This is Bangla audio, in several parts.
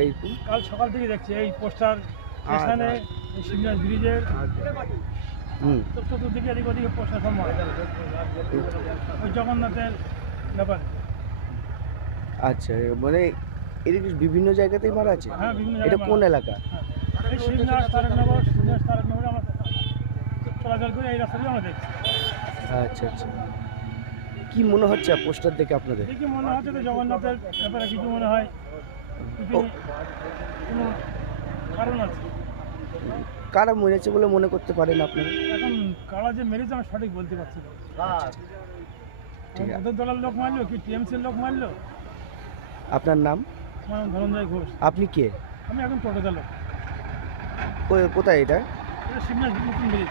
এরকম কাল সকাল থেকে দেখছি এই পোস্টার স্টেশনে এই সিগন্যাল ব্রিজের হুম। চতুর্দিকে এদিক ওদিকে পোস্টার সব মারা ওই জগন্নাথের ব্যাপার। আচ্ছা মানে বিভিন্ন জায়গাতেই মারা আছে? হ্যাঁ বিভিন্ন এটা কোন এলাকা? হ্যাঁ। এই এই আচ্ছা আচ্ছা। কি মনে হচ্ছে পোস্টার দেখে আপনাদের? দেখি মনে হচ্ছে জগন্নাথের ব্যাপারে কিছু মনে হয়। কারা মরেছে বলে মনে করতে পারেন আপনি? এখন কারা যে মেরেছে আমি সঠিক বলতে পারছি না। ঠিক আছে। ওদের দলের লোক মারলো কি টিএমসির লোক মারলো? আপনার নাম? আমার নাম ধনঞ্জয় ঘোষ। আপনি কে? আমি এখন টোটো চালক কো- কোথায় এটা? এটা শিবনাথ নতুন ব্রিজ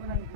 Walang